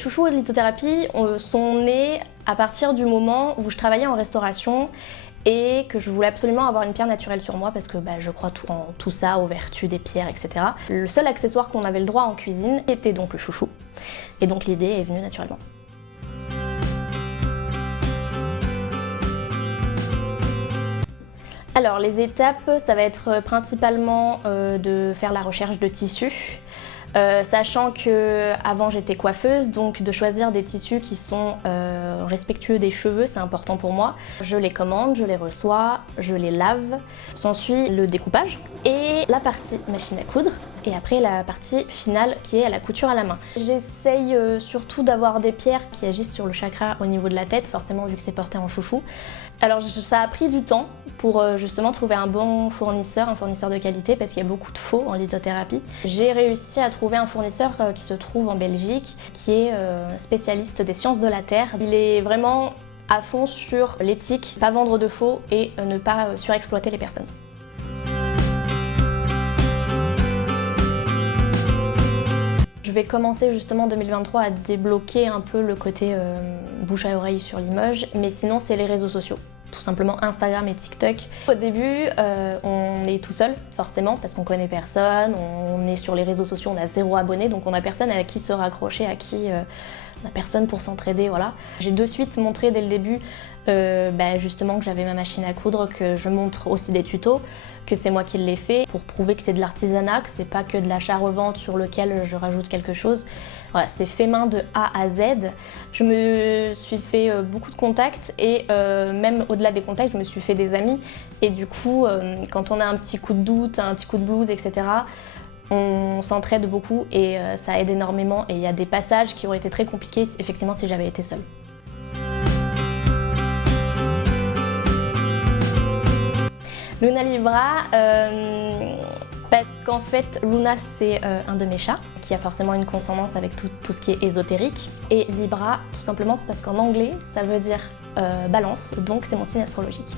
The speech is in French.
chouchous et lithothérapie sont nés à partir du moment où je travaillais en restauration et que je voulais absolument avoir une pierre naturelle sur moi parce que je crois en tout ça, aux vertus des pierres, etc. Le seul accessoire qu'on avait le droit en cuisine était donc le chouchou. Et donc l'idée est venue naturellement. Alors les étapes, ça va être principalement de faire la recherche de tissus. Sachant que avant j'étais coiffeuse, donc de choisir des tissus qui sont respectueux des cheveux, c'est important pour moi. Je les commande, je les reçois, je les lave. S'ensuit le découpage et la partie machine à coudre. Et après la partie finale qui est à la couture à la main. J'essaye surtout d'avoir des pierres qui agissent sur le chakra au niveau de la tête, forcément vu que c'est porté en chouchou. Alors ça a pris du temps pour justement trouver un bon fournisseur, un fournisseur de qualité parce qu'il y a beaucoup de faux en lithothérapie. J'ai réussi à trouver un fournisseur qui se trouve en Belgique, qui est spécialiste des sciences de la terre. Il est vraiment à fond sur l'éthique, pas vendre de faux et ne pas surexploiter les personnes. Je vais commencer justement en 2023 à débloquer un peu le côté bouche à oreille sur Limoges, mais sinon c'est les réseaux sociaux, tout simplement Instagram et TikTok. Au début, on est tout seul, forcément, parce qu'on connaît personne, on est sur les réseaux sociaux, on a 0 abonné, donc on a personne à qui se raccrocher, on a personne pour s'entraider, voilà. J'ai de suite montré dès le début justement que j'avais ma machine à coudre, que je montre aussi des tutos, que c'est moi qui l'ai fait pour prouver que c'est de l'artisanat, que c'est pas que de l'achat-revente sur lequel je rajoute quelque chose. Voilà, c'est fait main de A à Z. Je me suis fait beaucoup de contacts et même au-delà des contacts, je me suis fait des amis. Et du coup, quand on a un petit coup de doute, un petit coup de blues, etc., on s'entraide beaucoup et ça aide énormément. Et il y a des passages qui auraient été très compliqués, effectivement, si j'avais été seule. Luna Libra, parce qu'en fait Luna c'est un de mes chats qui a forcément une consonance avec tout ce qui est ésotérique, et Libra tout simplement c'est parce qu'en anglais ça veut dire balance, donc c'est mon signe astrologique.